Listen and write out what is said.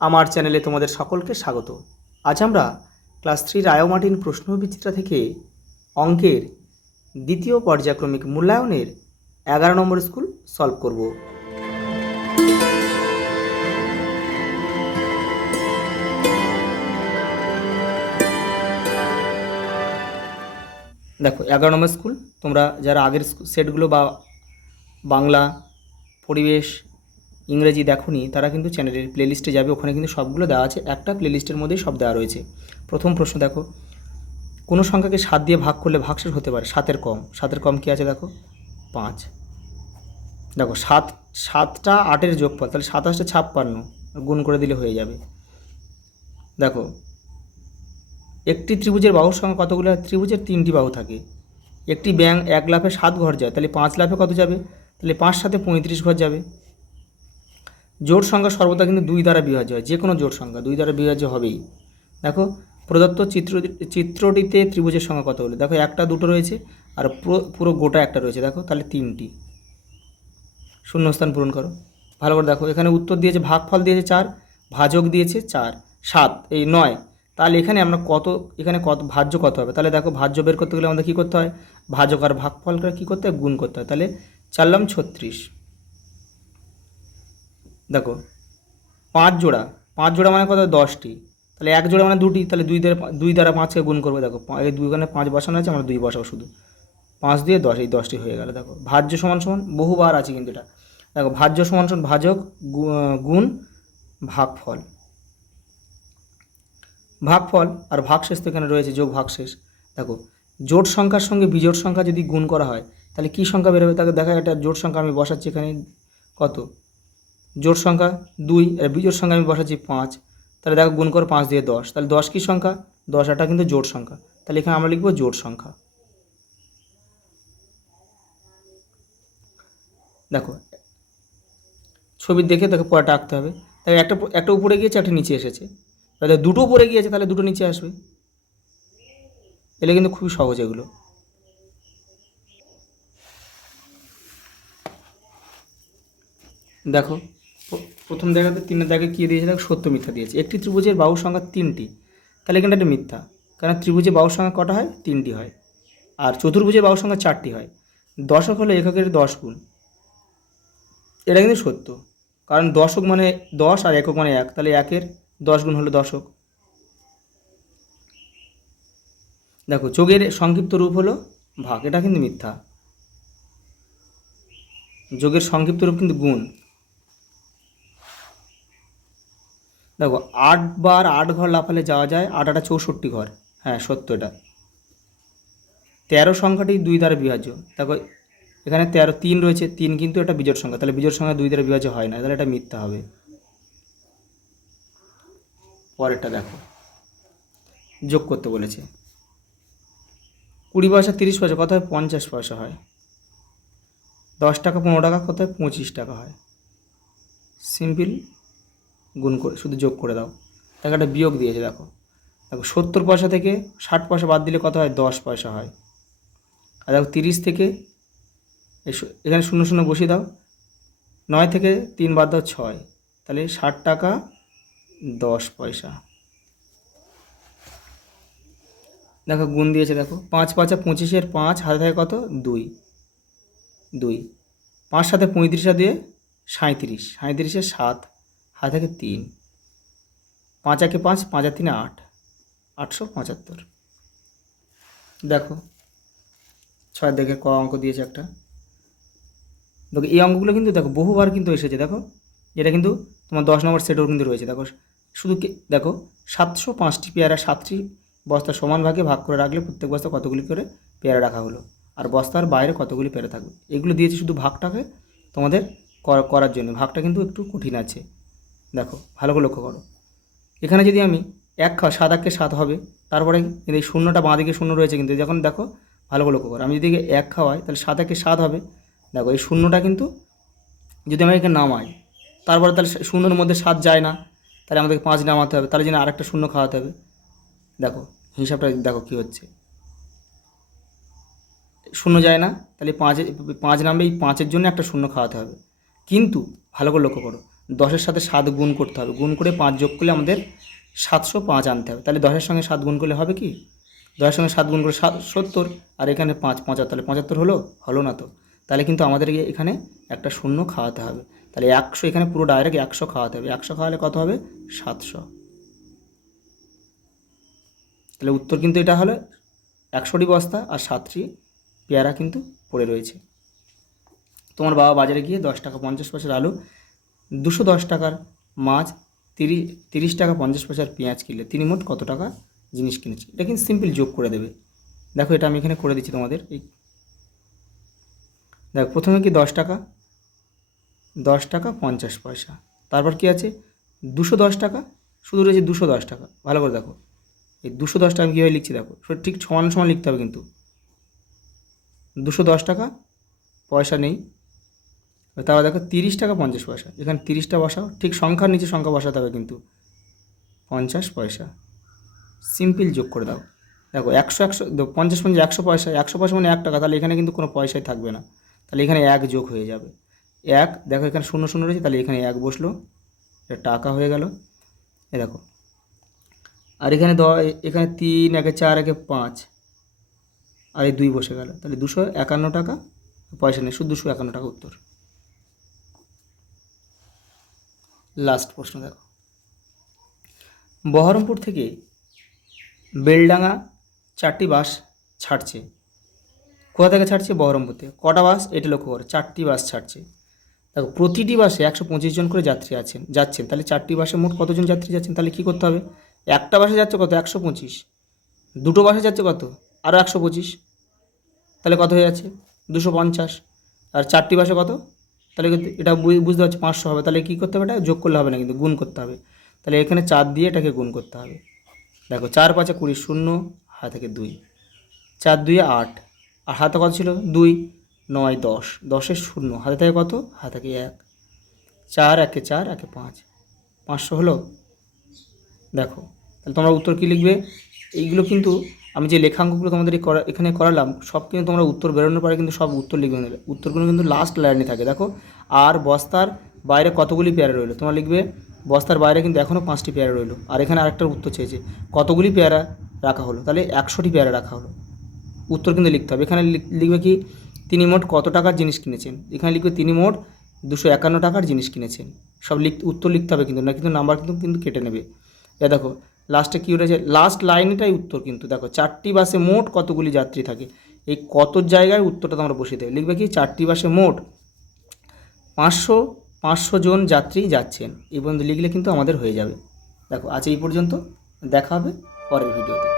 আমার চ্যানেলে তোমাদের সকলকে স্বাগত। আজ আমরা ক্লাস 3 রায়োমার্টিন প্রশ্নবিচিত্রা থেকে অঙ্কের দ্বিতীয় পর্যায়ক্রমিক মূল্যায়নের 11 নম্বর স্কুল সলভ করব। দেখো 11 নম্বর স্কুল, তোমরা যারা আগের সেটগুলো বা বাংলা, পরিবেশ, ইংরেজি দেখোনি তারা কিন্তু চ্যানেলের প্লেলিস্টে যাবে, ওখানে কিন্তু সবগুলো দেওয়া আছে। একটা প্লেলিস্টের মধ্যেই সব দেওয়া রয়েছে। প্রথম প্রশ্ন দেখো, কোনো সংখ্যাকে 7 দিয়ে ভাগ করলে ভাগশেষ হতে পারে 7-এর কম। 7-এর কম কী আছে দেখো, 5। দেখো 7টা 8-এর যোগফল, তাহলে 27টা 56, গুণ করে দিলে হয়ে যাবে। দেখো একটি ত্রিভুজের বাহুর সংখ্যা কতগুলো? ত্রিভুজের 3টি বাহু থাকে। একটি ব্যাঙ 1 লাফে 7 ঘর যায়, তাহলে 5 লাফে কত যাবে? তাহলে 5 7 35 ঘর যাবে। জোড় সংখ্যা সর্বদা কিন্তু 2 দ্বারা বিভাজ্য হয়, যে কোনো জোড় সংখ্যা 2 দ্বারা বিভাজ্য হবেই। দেখো প্রদত্ত চিত্রটিতে ত্রিভুজের সংখ্যা কত হলো? দেখো একটা দুটো রয়েছে আর পুরো গোটা একটা রয়েছে, দেখো তাহলে 3টি। শূন্যস্থান পূরণ করো। ভালো করে দেখো, এখানে উত্তর দিয়েছে, ভাগফল দিয়েছে 4, ভাজক দিয়েছে 4, 7 এই 9। তাহলে এখানে আমরা কত ভাজ্য কত হবে? তাহলে দেখো ভাজ্য বের করতে গেলে আমাদের কী করতে হয়? ভাজক আর ভাগফল করে কী করতে হয়? গুণ করতে হয়। তাহলে 4 লাম 36। দেখো 5 জোড়া, 5 জোড়া মানে কত? 10টি। তাহলে 1 জোড়া মানে 2টি, তাহলে 2 দ্বারা 5কে গুণ করবে। দেখো এই 2 এখানে 5 বসানো আছে, আমরা 2 বসাবো শুধু। 5 দিয়ে 10, এই 10টি হয়ে গেল। দেখো ভাজ্য সমান সমান বহুবার আছে কিন্তু এটা। দেখো ভাজ্য সমান সমান ভাজক গুণ ভাগফল। ভাগফল আর ভাগশেষ তো এখানে রয়েছে, যোগ ভাগশেষ। দেখো জোড় সংখ্যার সঙ্গে বিজোড় সংখ্যা যদি গুণ করা হয় তাহলে কী সংখ্যা বেরোবে? তাকে দেখা, এটা জোড় সংখ্যা আমি বসাচ্ছি এখানে কত? জোড় সংখ্যা 2, আর বিজোড় সংখ্যা আমি বসাচ্ছি 5। তাহলে দেখো গুণ করো 5 দিয়ে 10, তাহলে 10 কী সংখ্যা? 10 এটা কিন্তু জোড় সংখ্যা, তাহলে এখানে আমরা লিখবো জোড় সংখ্যা। দেখো ছবির দেখে তাকে পড়াটা আঁকতে হবে। তাহলে একটা উপরে গিয়েছে, একটা নিচে এসেছে। তাহলে দুটো উপরে গিয়েছে, তাহলে দুটো নিচে আসবে। এলে কিন্তু খুবই সহজ এগুলো। দেখো প্রথম জায়গাতে 3-এর দাগে কী দিয়েছে? দেখো সত্য মিথ্যা দিয়েছে। একটি ত্রিভুজের বাহুর সংখ্যা 3টি, তাহলে এখানে একটা মিথ্যা, কারণ ত্রিভুজের বাহুর সংখ্যা কটা হয়? 3টি হয়। আর চতুর্ভুজের বাহুর সংখ্যা 4টি হয়। দশক হলো এককের 10 গুণ, এটা কিন্তু সত্য, কারণ দশক মানে 10 আর একক মানে 1, তাহলে 1-এর 10 গুণ হলো দশক। দেখো যোগের সংক্ষিপ্ত রূপ হলো ভাগ, এটা কিন্তু মিথ্যা। যোগের সংক্ষিপ্ত রূপ কিন্তু গুণ। দেখো 8 বার 8 ঘর লাফালে যাওয়া যায়, 8 8 64 ঘর, হ্যাঁ সত্য এটা। 13 সংখ্যাটি 2 দ্বারা বিভাজ্য। দেখো এখানে 3 রয়েছে, 3 কিন্তু এটা বিজোড় সংখ্যা, তাহলে বিজোড় সংখ্যা 2 দ্বারা বিভাজ্য হয় না, তাহলে এটা মিথ্যা হবে। পরেরটা দেখো, যোগ করতে বলেছে। 20 পয়সা 30 পয়সা কত হয়? 50 পয়সা হয়। 10 টাকা 15 টাকা কত হয়? 25 টাকা হয়। সিম্পল গুণ করে শুধু যোগ করে দাও। দেখো একটা বিয়োগ দিয়েছে। দেখো 70 পয়সা থেকে 60 পয়সা বাদ দিলে কত হয়? 10 পয়সা হয়। আর দেখো 30 থেকে এখানে 0 0 বসিয়ে দাও, 9 থেকে 3 বাদ দাও 6, তাহলে 60 টাকা 10 পয়সা। দেখো গুণ দিয়েছে। দেখো 5 5 25-এর 5 হাতে থাকে কত? 2 2, 5 7 35 দিয়ে 37, 37-এর 7 হাতে থাকে 3, 5 1 5, 5 আর 3 8, 875। দেখো 6 দেখে ক অঙ্ক দিয়েছে একটা। দেখো এই অঙ্কগুলো কিন্তু দেখো বহুবার কিন্তু এসেছে। দেখো এটা কিন্তু তোমার 10 নম্বর সেটেও কিন্তু রয়েছে। দেখো শুধু দেখো 705টি পেয়ারা 7টি বস্তা সমান ভাগে ভাগ করে রাখলে প্রত্যেক বস্তা কতগুলি করে পেয়ারা রাখা হলো, আর বস্তার বাইরে কতগুলি পেয়ারা থাকবে, এগুলো দিয়েছে শুধু ভাগটাকে তোমাদের করার জন্য। ভাগটা কিন্তু একটু কঠিন আছে। দেখো ভালো করে লক্ষ্য করো, এখানে যদি আমি 1 খাওয়া 7 1 7 হবে, তারপরে কিন্তু এই শূন্যটা বাঁ দিকে শূন্য রয়েছে কিন্তু, যখন দেখো ভালো করে লক্ষ্য করো, আমি যদি 1 খাওয়াই তাহলে 7 1 7 হবে। দেখো এই শূন্যটা কিন্তু যদি আমি এখানে নামাই, তারপরে তাহলে শূন্যর মধ্যে 7 যায় না, তাহলে আমাদেরকে 5 নামাতে হবে, তাহলে যেন আরেকটা শূন্য খাওয়াতে হবে। দেখো হিসাবটা দেখো কী হচ্ছে, শূন্য যায় না, তাহলে 5 নামবে, এই 5-এর জন্য একটা শূন্য খাওয়াতে হবে। কিন্তু ভালো করে লক্ষ্য করো, 10-এর সাথে 7 গুণ করতে হবে, গুণ করে 5 যোগ করলে আমাদের 705 আনতে হবে। তাহলে 10-এর সঙ্গে 7 গুণ করলে হবে কি, 10-এর সঙ্গে 7 গুণ করে 70, আর এখানে 5 75, তাহলে 75 হলো না তো। তাহলে কিন্তু আমাদেরকে এখানে একটা শূন্য খাওয়াতে হবে। তাহলে 100, এখানে পুরো ডাইরেক্ট 100 খাওয়াতে হবে। 100 খাওয়ালে কত হবে, 700। তাহলে উত্তর কিন্তু এটা হলো 100টি বস্তা আর 7টি পেয়ারা কিন্তু পড়ে রয়েছে। তোমার বাবা বাজারে গিয়ে 10 টাকা 50 পয়সার আলু, 210 টাকার মাছ, 30 টাকা 50 পয়সার পেঁয়াজ কিনলে তিনি মোট কত টাকা জিনিস কিনেছে। এটা কিন্তু সিম্পল যোগ করে দেবে। দেখো এটা আমি এখানে করে দিচ্ছি তোমাদের। এই দেখো প্রথমে কি 10 টাকা 50 পয়সা, তারপর কি আছে 210 টাকা, শুধু রয়েছে 210 টাকা। ভালো করে দেখো এই 210 টাকা কীভাবে লিখছি দেখো, ঠিক সমান সমান লিখতে হবে কিন্তু। 210 টাকা পয়সা নেই, তারপর দেখো 30 টাকা 50 পয়সা, এখানে 30টা বসাও, ঠিক সংখ্যার নিচে সংখ্যা বসাতে হবে কিন্তু, 50 পয়সা। সিম্পল যোগ করে দাও। দেখো 100 50 50 100 পয়সা, 100 পয়সা মানে 1 টাকা, তাহলে এখানে কিন্তু কোনো পয়সাই থাকবে না, তাহলে এখানে 1 যোগ হয়ে যাবে। 1, দেখো এখানে 0 0 রয়েছে, তাহলে এখানে 1 বসলো, এটা টাকা হয়ে গেল। এ দেখো আর এখানে এখানে 3 1 4 1 5 আর এই 2 বসে গেল, তাহলে 251 টাকা পয়সা নেই, শুধু 251 টাকা উত্তর। লাস্ট প্রশ্ন দেখো, বহরমপুর থেকে বেলডাঙ্গা 4টি বাস ছাড়ছে। কোথা থেকে ছাড়ছে, বহরমপুর থেকে। কটা বাস এটা লক্ষ্য করো, 4টি বাস ছাড়ছে। দেখো প্রতিটি বাসে 125 জন করে যাত্রী যাচ্ছেন, তাহলে 4টি বাসে মোট কতজন যাত্রী যাচ্ছেন, তাহলে কী করতে হবে, একটা বাসে যাচ্ছে কত 125, দুটো বাসে যাচ্ছে কত আরও 125, তাহলে কত হয়ে যাচ্ছে 250, আর 4টি বাসে কত, তাহলে এটা বুঝতে পারছি 500 হবে। তাহলে কী করতে হবে, এটা যোগ করলে হবে না কিন্তু গুণ করতে হবে। তাহলে এখানে 4 দিয়ে এটাকে গুণ করতে হবে। দেখো 4 5 20, 0 হাতে থেকে 2, 4 2 8, আর হাতে কত ছিল 2, 9 10, 10-এর 0 হাতে থেকে কত, হাতে থেকে 1, 4 1 4 1 5, 500 হলো। দেখো তাহলে তোমরা উত্তর কী লিখবে, এইগুলো কিন্তু আমি যে লেখাঙ্কগুলো তোমাদের এখানে করালাম সব কিন্তু তোমরা উত্তর বেরোনোর পরে কিন্তু সব উত্তর লিখবে নেবে। উত্তরগুলো কিন্তু লাস্ট লাইনে থাকে। দেখো আর বস্তার বাইরে কতগুলি পেয়ারা রইলো, তোমরা লিখবে বস্তার বাইরে কিন্তু এখনও 5টি পেয়ারা রইলো। আর এখানে আরেকটা উত্তর চেয়েছে কতগুলি পেয়ারা রাখা হলো, তাহলে 100টি পেয়ারা রাখা হলো। উত্তর কিন্তু লিখতে হবে। এখানে লিখবে কি তিনি মোট কত টাকার জিনিস কিনেছেন, এখানে লিখবে তিনি মোট 251 টাকার জিনিস কিনেছেন। সব উত্তর লিখতে হবে কিন্তু, না কিন্তু নাম্বার কিন্তু কেটে নেবে। এ দেখো লাস্টে কী উঠেছে, লাস্ট লাইনটাই উত্তর কিন্তু। দেখো 4টি বাসে মোট কতগুলি যাত্রী থাকে, এই কত জায়গায় উত্তরটা তোমরা বসিয়ে দেবে। লিখবে কি 4টি বাসে মোট 500 জন যাত্রী যাচ্ছেন, এই পর্যন্ত লিখলে কিন্তু আমাদের হয়ে যাবে। দেখো আজ এই পর্যন্ত, দেখা হবে পরের ভিডিওতে।